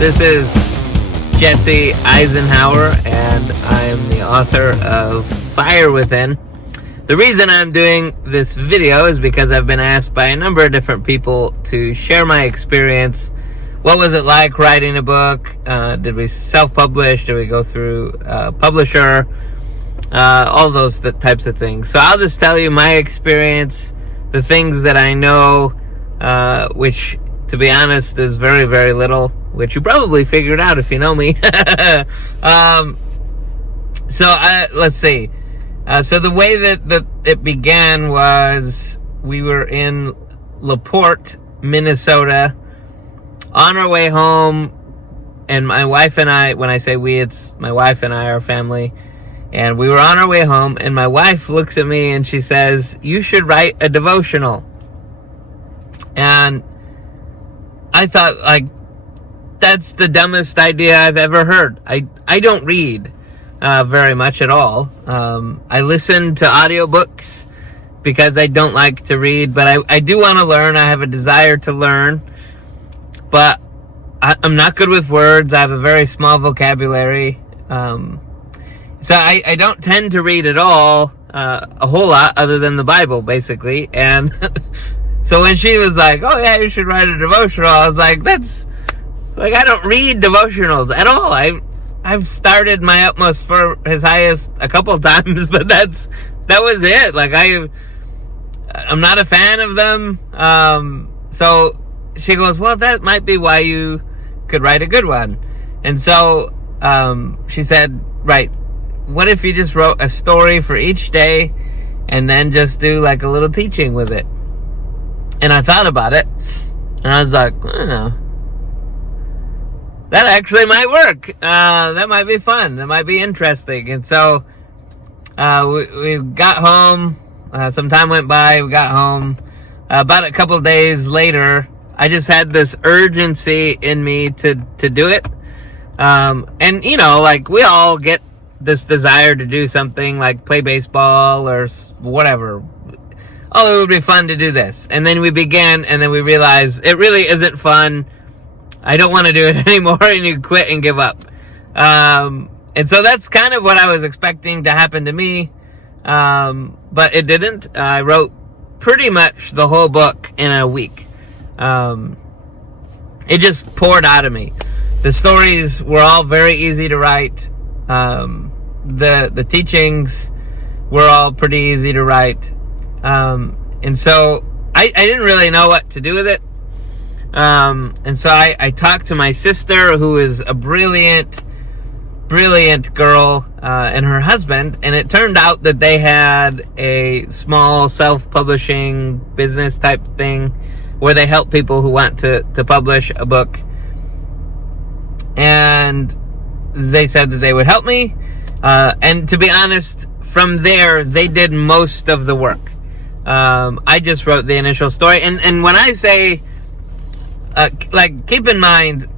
This is Jesse Eisenhower, and I am the author of Fire Within. The reason I'm doing this video is because I've been asked by a number of different people to share my experience. What was it like writing a book? Did we self-publish? Did we go through a publisher? All those types of things. So I'll just tell you my experience, the things that I know, which, to be honest, is very, very little, which you probably figured out if you know me. Let's see. So the way that it began was we were in LaPorte, Minnesota, on our way home, and my wife and I, when I say we, it's my wife and I, our family, and we were on our way home, and my wife looks at me and she says, "You should write a devotional." And I thought, like, that's the dumbest idea I've ever heard. I don't read very much at all. I listen to audiobooks because I don't like to read, but I do want to learn. I have a desire to learn, but I'm not good with words. I have a very small vocabulary. So I don't tend to read at all, a whole lot, other than the Bible, basically. And so when she was like, "Oh yeah, you should write a devotional," I was like, I don't read devotionals at all. I've started My Utmost for His Highest a couple times, but that was it. Like, I'm not a fan of them. So she goes, "Well, that might be why you could write a good one." And so she said, "Right, what if you just wrote a story for each day and then just do like a little teaching with it?" And I thought about it, and I was like, that actually might work. That might be fun. That might be interesting. And so we got home. Some time went by. We got home. About a couple of days later, I just had this urgency in me to do it. And, you know, like, we all get this desire to do something, like play baseball or whatever. Oh, it would be fun to do this. And then we began, and then we realized it really isn't fun. I don't want to do it anymore, and you quit and give up. And so that's kind of what I was expecting to happen to me. But it didn't. I wrote pretty much the whole book in a week. It just poured out of me. The stories were all very easy to write. The teachings were all pretty easy to write. And so I didn't really know what to do with it. And so I talked to my sister, who is a brilliant girl, and her husband, and it turned out that they had a small self-publishing business type thing where they help people who want to publish a book. And they said that they would help me. And to be honest, from there, they did most of the work. I just wrote the initial story. And when I say, keep in mind,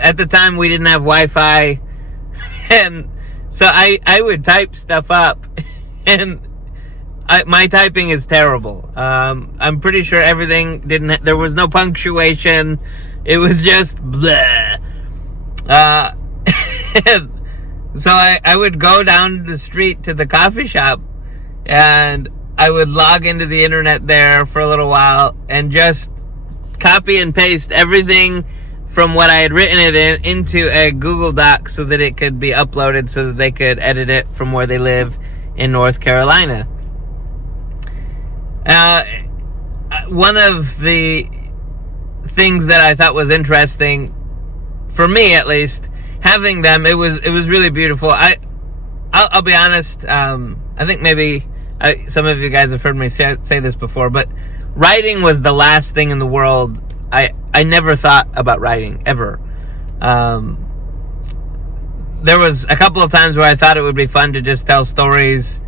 at the time we didn't have Wi-Fi. And so I would type stuff up, and my typing is terrible. I'm pretty sure everything there was no punctuation. It was just blah. So I would go down the street to the coffee shop, and I would log into the internet there for a little while and just copy and paste everything from what I had written it into a Google Doc so that it could be uploaded so that they could edit it from where they live in North Carolina. One of the things that I thought was interesting, for me at least, having them, it was really beautiful. I'll be honest, I think maybe some of you guys have heard me say this before, but writing was the last thing in the world. I never thought about writing, ever. There was a couple of times where I thought it would be fun to just tell stories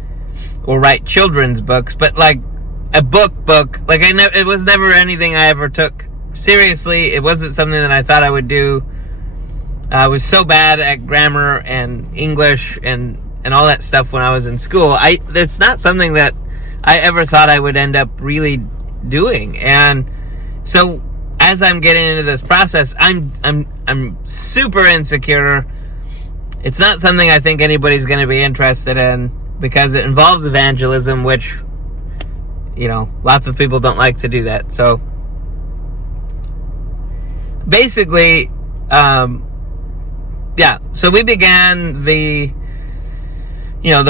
or write children's books, but like a book, like it was never anything I ever took seriously. It wasn't something that I thought I would do. I was so bad at grammar and English and all that stuff when I was in school. It's not something that I ever thought I would end up really doing. And so as I'm getting into this process, I'm super insecure. It's not something I think anybody's going to be interested in because it involves evangelism, which, lots of people don't like to do that. So basically, so we began the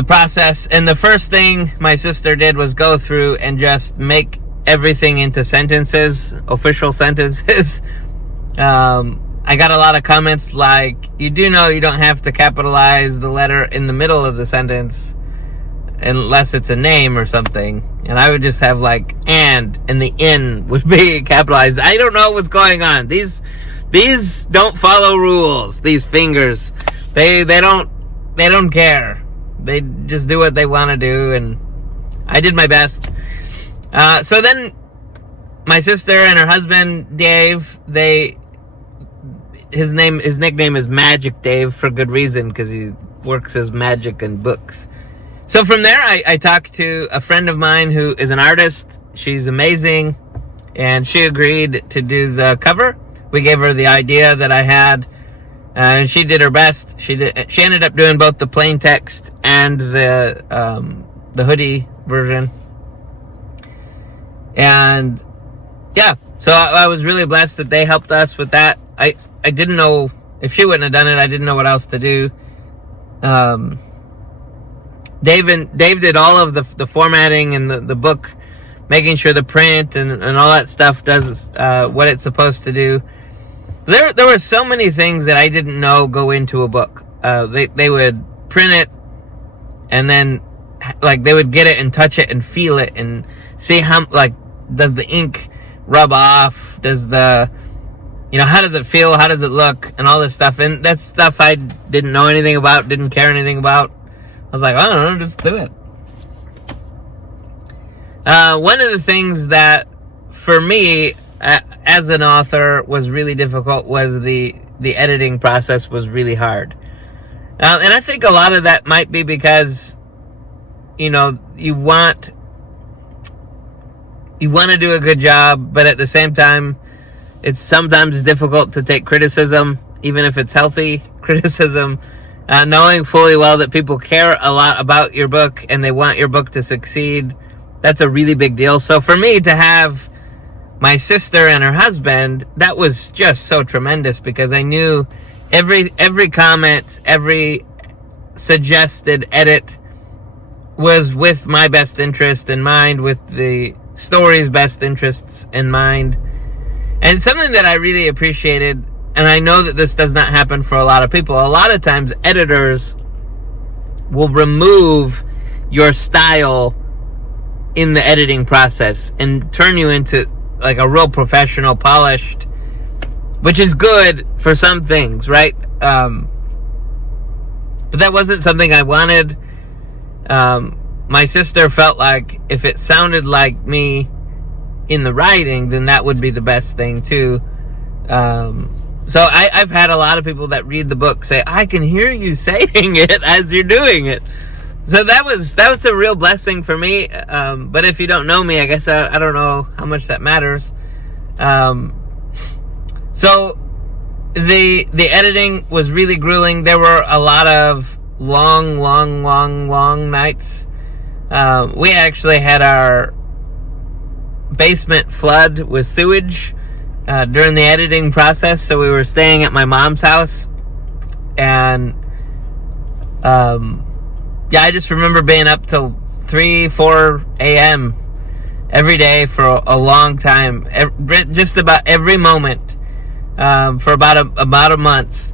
process, and the first thing my sister did was go through and just make everything into sentences, official sentences. I got a lot of comments like, you do know you don't have to capitalize the letter in the middle of the sentence unless it's a name or something. And I would just have like, and the N would be capitalized. I don't know what's going on. These don't follow rules. These fingers, they don't care. They just do what they want to do, and I did my best. So then my sister and her husband, Dave, his nickname is Magic Dave for good reason, because he works as magic in books. So from there, I talked to a friend of mine who is an artist. She's amazing, and she agreed to do the cover. We gave her the idea that I had, and she did her best. She ended up doing both the plain text and the hoodie version. And so I was really blessed that they helped us with that. I didn't know, if she wouldn't have done it, I didn't know what else to do. Dave did all of the formatting and the book, making sure the print and all that stuff does what it's supposed to do. There were so many things that I didn't know go into a book. They would print it, and then they would get it and touch it and feel it and see how, does the ink rub off? Does how does it feel? How does it look? And all this stuff. And that's stuff I didn't know anything about, didn't care anything about. I was like, I don't know, just do it. One of the things that, for me, as an author, was really difficult was the editing process was really hard. And I think a lot of that might be because, you want to do a good job, but at the same time, it's sometimes difficult to take criticism, even if it's healthy criticism, knowing fully well that people care a lot about your book and they want your book to succeed. That's a really big deal. So for me to have my sister and her husband, that was just so tremendous, because I knew every comment, every suggested edit was with my best interest in mind, with the story's best interests in mind. And something that I really appreciated, and I know that this does not happen for a lot of people, a lot of times editors will remove your style in the editing process and turn you into a real professional, polished, which is good for some things, right? But that wasn't something I wanted. My sister felt like if it sounded like me in the writing, then that would be the best thing too. So I've had a lot of people that read the book say, I can hear you saying it as you're doing it. So that was a real blessing for me. But if you don't know me, I guess I don't know how much that matters. So the editing was really grueling. There were a lot of long nights. We actually had our basement flood with sewage during the editing process, so we were staying at my mom's house, and I just remember being up till 3-4 a.m. every day for a long time, just about every moment. For about a month,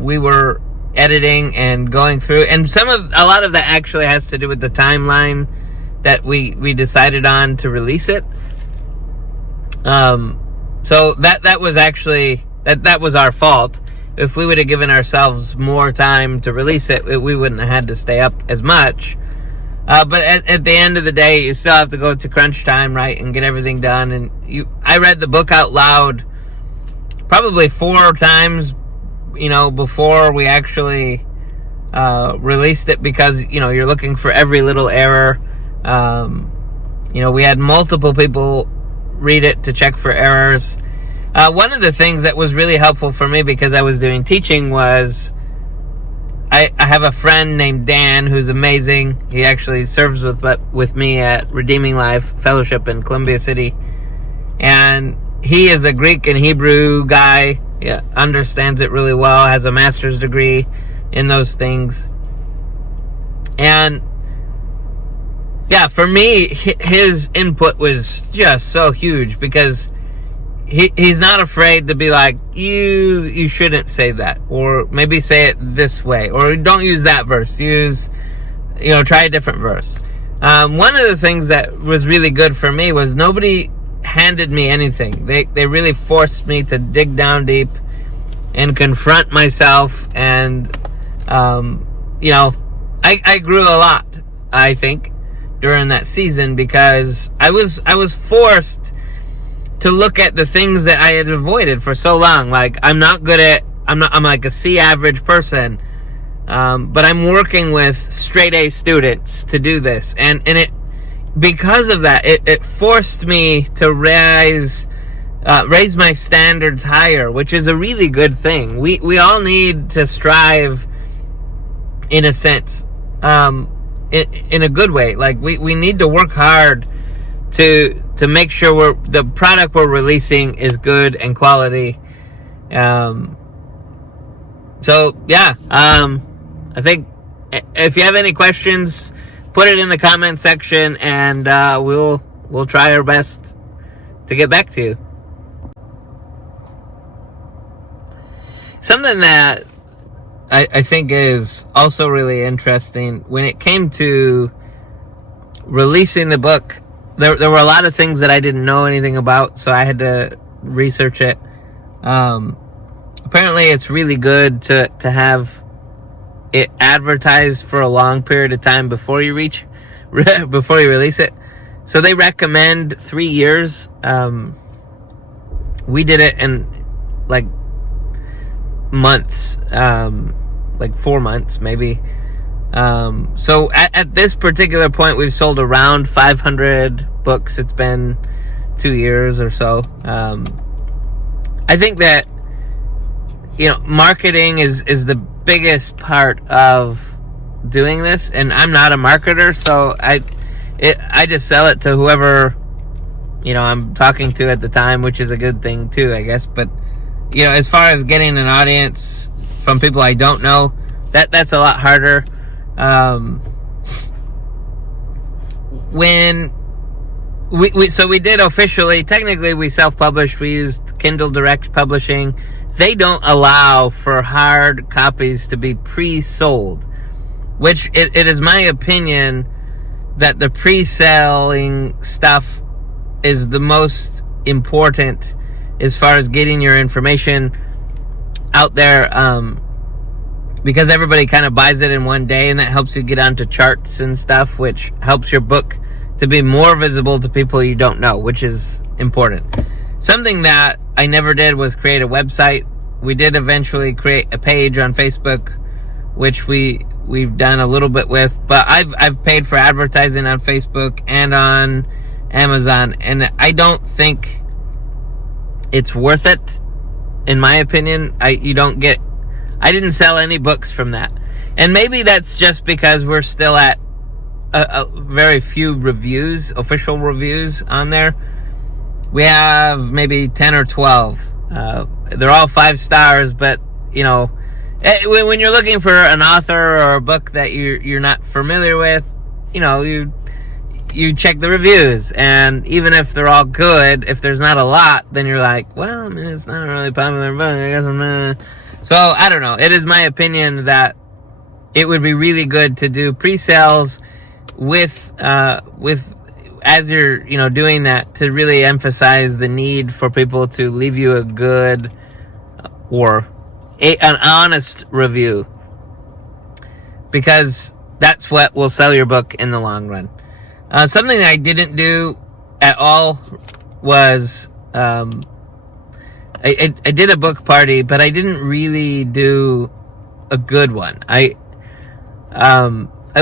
we were editing and going through, and a lot of that actually has to do with the timeline that we decided on to release it. So that was actually that was our fault. If we would have given ourselves more time to release it, we wouldn't have had to stay up as much. But at the end of the day, you still have to go to crunch time, right, and get everything done. And I read the book out loud probably 4 times, before we actually released it, because you're looking for every little error. We had multiple people read it to check for errors. One of the things that was really helpful for me because I was doing teaching was I have a friend named Dan who's amazing. He actually serves with me at Redeeming Life Fellowship in Columbia City. And he is a Greek and Hebrew guy. Yeah, understands it really well, has a master's degree in those things. And yeah, for me, his input was just so huge because he's not afraid to be like, you shouldn't say that, or maybe say it this way, or don't use that verse, try a different verse. One of the things that was really good for me was nobody handed me anything. They really forced me to dig down deep and confront myself, and I grew a lot, I think, during that season because I was forced to look at the things that I had avoided for so long. Like, I'm like a C average person, but I'm working with straight A students to do this, and it, because of that, it forced me to raise my standards higher, which is a really good thing. We all need to strive, in a sense, in a good way. Like, we need to work hard to make sure the product we're releasing is good and quality. I think if you have any questions, put it in the comment section, and we'll try our best to get back to you. Something that I think is also really interesting when it came to releasing the book. There were a lot of things that I didn't know anything about, so I had to research it. Apparently, it's really good to have it advertised for a long period of time before you release it. So they recommend 3 years. We did it in like months, like 4 months maybe. So at this particular point, we've sold around 500 books. It's been 2 years or so. I think that, marketing is the biggest part of doing this, and I'm not a marketer, so I just sell it to whoever, I'm talking to at the time, which is a good thing too, I guess. But, as far as getting an audience from people I don't know, that's a lot harder. When we did officially, technically we self-published. We used Kindle Direct Publishing. They don't allow for hard copies to be pre-sold, which it is my opinion that the pre-selling stuff is the most important as far as getting your information out there, because everybody kind of buys it in one day, and that helps you get onto charts and stuff, which helps your book to be more visible to people you don't know, which is important. Something that I never did was create a website. We did eventually create a page on Facebook, which we've done a little bit with, but I've paid for advertising on Facebook and on Amazon, and I don't think it's worth it, in my opinion. I didn't sell any books from that, and maybe that's just because we're still at a very few reviews, official reviews on there. We have maybe 10 or 12. They're all 5 stars, but when you're looking for an author or a book that you're not familiar with, you check the reviews, and even if they're all good, if there's not a lot, then you're like, well, it's not a really popular book, I guess I'm gonna. So I don't know. It is my opinion that it would be really good to do pre-sales with as you're doing that, to really emphasize the need for people to leave you a good or an honest review, because that's what will sell your book in the long run. Something that I didn't do at all was I did a book party, but I didn't really do a good one. It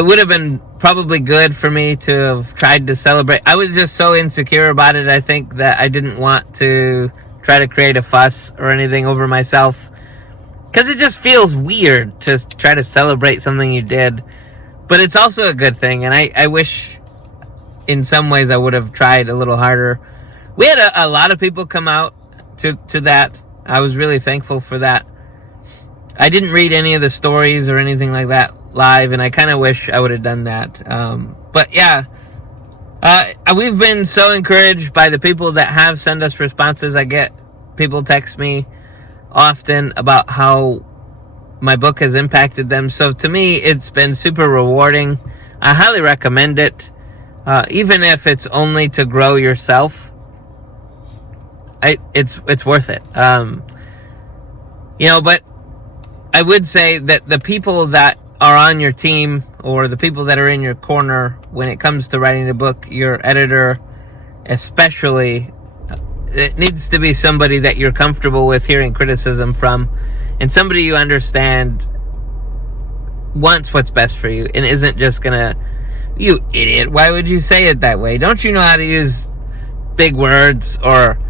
would have been probably good for me to have tried to celebrate. I was just so insecure about it, I think, that I didn't want to try to create a fuss or anything over myself, because it just feels weird to try to celebrate something you did. But it's also a good thing, and I wish in some ways I would have tried a little harder. We had a lot of people come out to that. I was really thankful for that. I didn't read any of the stories or anything like that live, and I kind of wish I would have done that. But yeah, we've been so encouraged by the people that have sent us responses. I get people text me often about how my book has impacted them. So to me, it's been super rewarding. I highly recommend it, even if it's only to grow yourself. It's worth it. But I would say that the people that are on your team, or the people that are in your corner when it comes to writing a book, your editor especially, it needs to be somebody that you're comfortable with hearing criticism from, and somebody you understand wants what's best for you and isn't just gonna, "You idiot, why would you say it that way? Don't you know how to use big words?" Or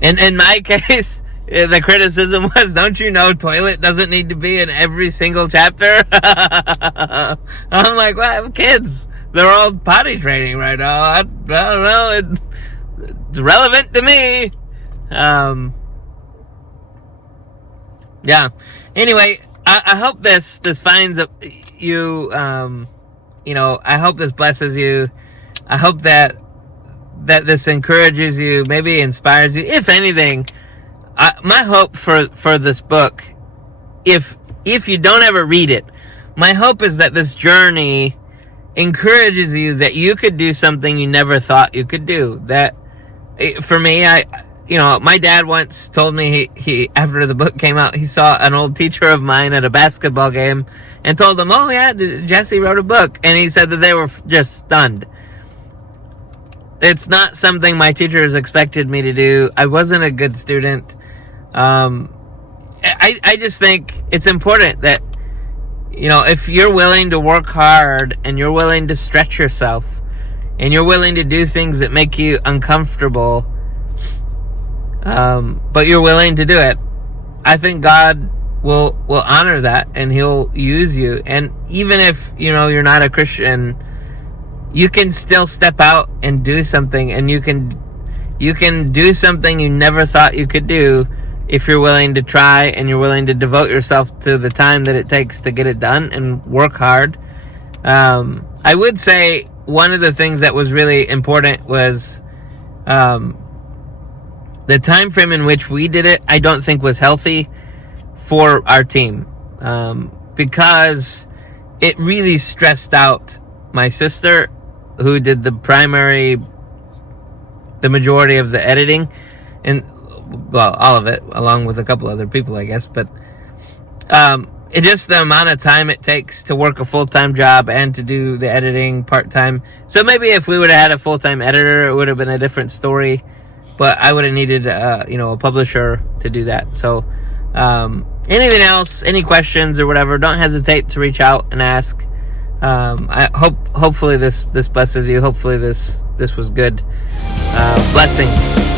in my case, the criticism was, "Don't you know toilet doesn't need to be in every single chapter?" I'm like, well, I have kids. They're all potty training right now. I don't know. It's relevant to me. Yeah. Anyway, I hope this finds you. I hope this blesses you. I hope that this encourages you, maybe inspires you. If anything, my hope for this book, if you don't ever read it, my hope is that this journey encourages you that you could do something you never thought you could do. That, for me, my dad once told me he after the book came out, he saw an old teacher of mine at a basketball game and told them, "Oh yeah, Jesse wrote a book," and he said that they were just stunned. It's not something my teachers expected me to do. I wasn't a good student. I just think it's important that, if you're willing to work hard and you're willing to stretch yourself and you're willing to do things that make you uncomfortable, but you're willing to do it, I think God will honor that and He'll use you. And even if, you're not a Christian, you can still step out and do something, and you can do something you never thought you could do if you're willing to try and you're willing to devote yourself to the time that it takes to get it done and work hard. I would say one of the things that was really important was the time frame in which we did it. I don't think was healthy for our team, because it really stressed out my sister, who did the majority of the editing, and all of it, along with a couple other people, I guess. But it just, the amount of time it takes to work a full-time job and to do the editing part-time. So maybe if we would have had a full-time editor, it would have been a different story, but I would have needed a publisher to do that. So anything else, any questions or whatever, don't hesitate to reach out and ask. Hopefully this blesses you. Hopefully this was good. Blessings.